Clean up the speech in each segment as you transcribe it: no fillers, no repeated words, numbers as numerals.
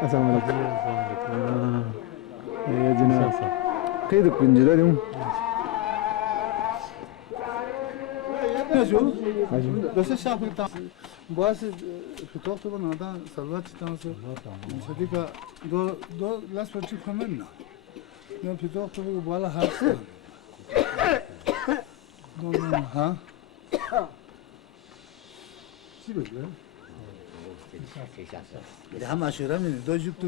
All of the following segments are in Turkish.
अस्सलाम वालेकुम। ये जनाब कई तो पिंजरा दूँ Şu, आजू nasıl şapkta? Bazı fotoğrafta bana da salvat çıtansı. Şadika do las parçı kamerna. Ne fotoğrafta bu bala hasta. Don ha. Çibe ya. Bir ham aşura mı? Dojuk tu.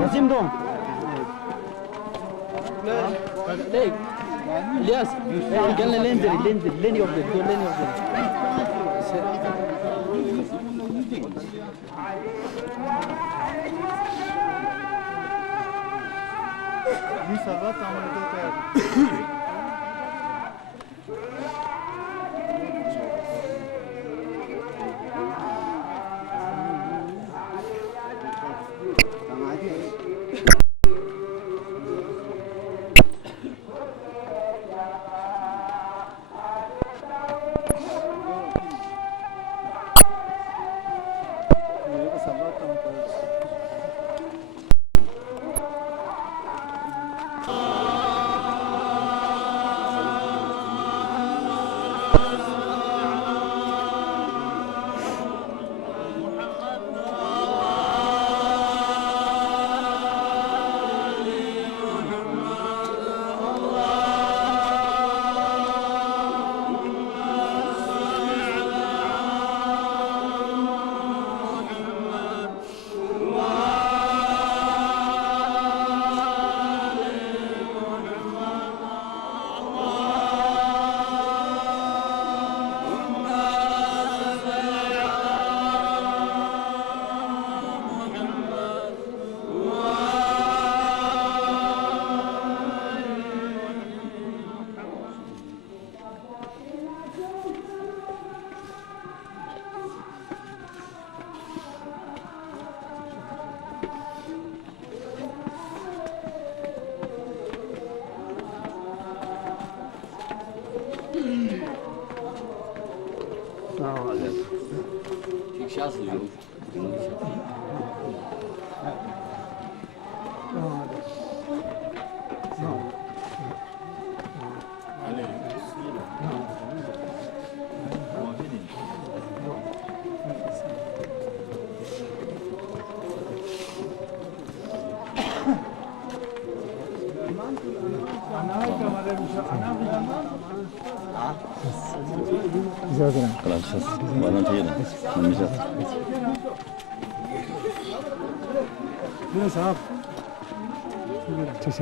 Nasıl dong? Lek. İlyas, gel len yok dedi, dur len yok dedi. Bu salvat Amerika'da. इजाज़त है Gracias. Buenos días. Gracias. ये साहब chess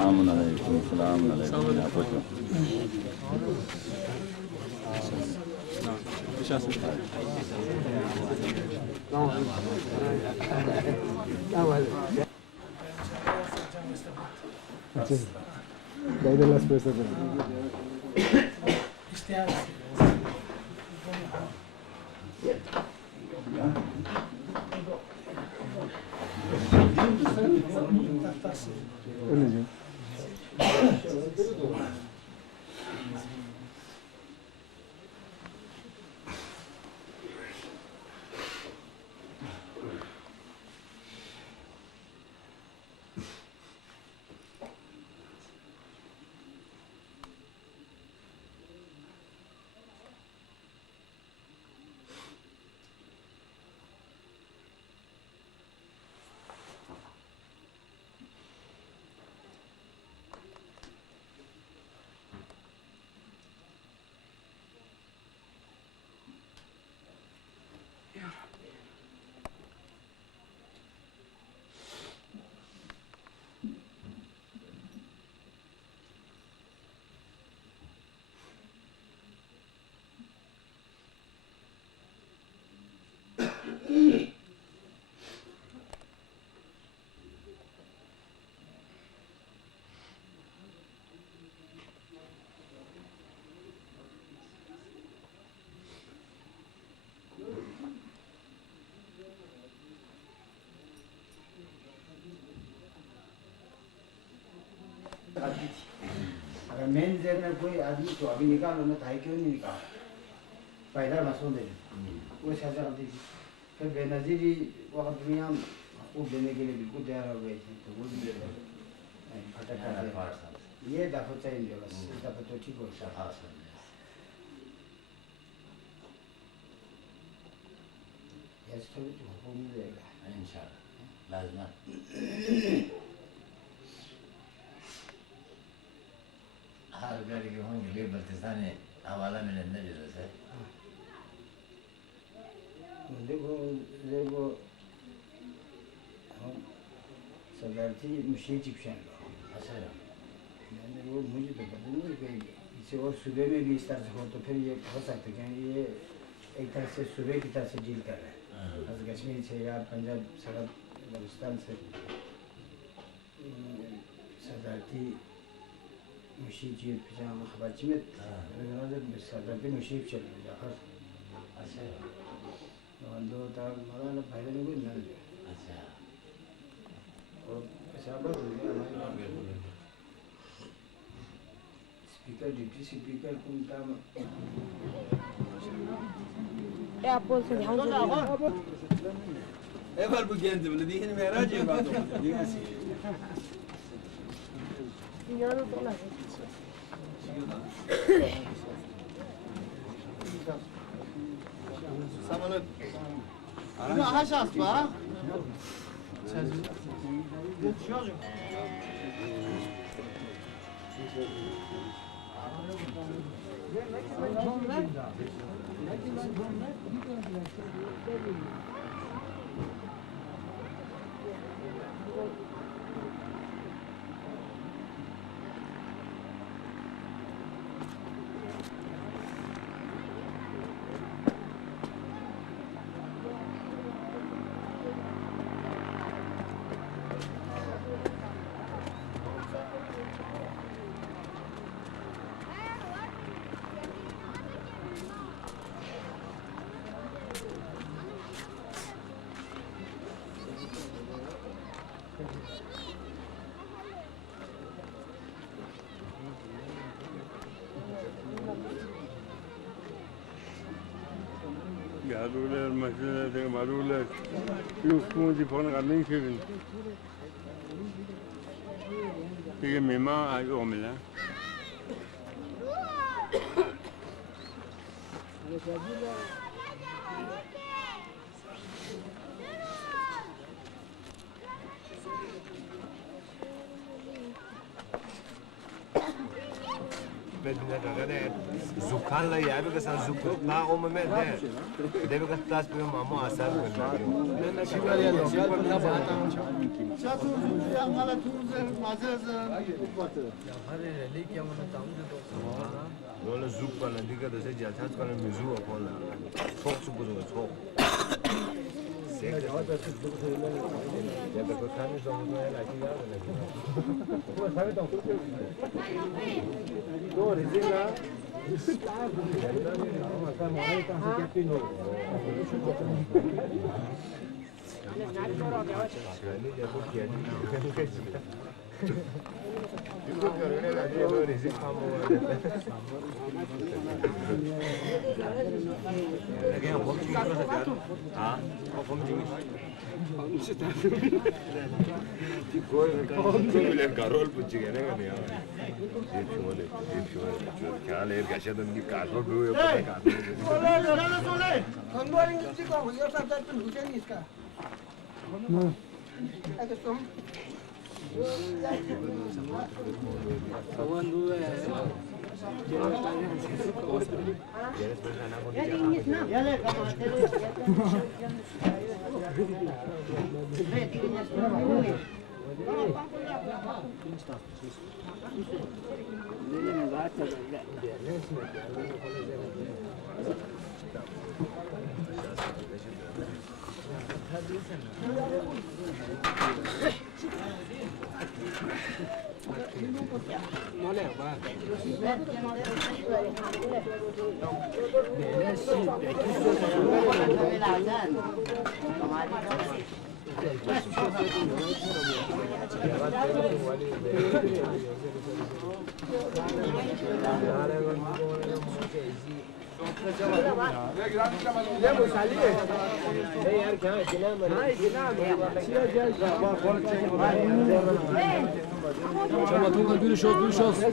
Selamünaleyküm. Selamünaleyküm. Selamünaleyküm. Ya hocam. Dai della spesa öyle diyor. अगर main jail में कोई आदमी तो अभी निकालो ना ताई क्यों नहीं निकाल पहला मसों दे वो सजा कर दी फिर बेनजीरी वक्त दुनिया वो देने के लिए बिल्कुल तैयार हो गए थे तो वो भी दे फटक ये दफा चाहिए बस इस दफा तो ठीक हो गया यस तो हुकुम देगा इंशाल्लाह लाजमा हर गाड़ी के होंगे भी बल्तिस्तान हवाला में लेने जरूरत है देखो हम सदारती मुझे चिप्शन अच्छा मैंने वो मुझे तो पता नहीं कि इसे और सुबह में भी इस तरह से हो तो फिर ये हो सकता है कि ये एक तरह से सुबह की तरह से डील कर रहे हैं बस कश्मीर से या पंजाब सरहद बलूचिस्तान से सदारती मुशीब पिजामा खबर चिमत सदारती मुशीब चल रहा अच्छा दो तार मारा ना पहले नहीं कोई ना अच्छा और ऐसा बात हो गया स्पीकर डिप्टी स्पीकर कौन था Ya pun sedang tu. Eval bagian tu, boleh dihin merah je baru. Dia sih. Dia tu tu lah. Samalık. Bunu aşağıs ba. Geçiyor. Garuler, makineler, maruler, yufkumu di falan kadın kevin. Peki mema ay olmalı. بدنا كذا زكان لا يعرف بس زك ما أم من ده ده بقى تاس بيوم ما أسر من Çatı yangala tuğzer mazez. ولا زوك ولا ديكا ده سجى تاس كنا مزوع كنا فوق سبوزه فوق سيكت يا بقى كان يزوم ما يلا كذا هو ثابت دور زينا Carol pucciga ne kan ya. Kale ergaşadan bir karol böyle yapar. Söyle. Onboarding ni ko, yo sa tatun hujan ni iska. Ada som. Kawan dua. Tamam, Tolga gülüş olsun, gülüş olsun.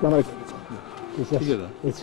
Selamünaleyküm. Geç. Geç.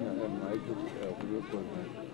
Ja, Michael,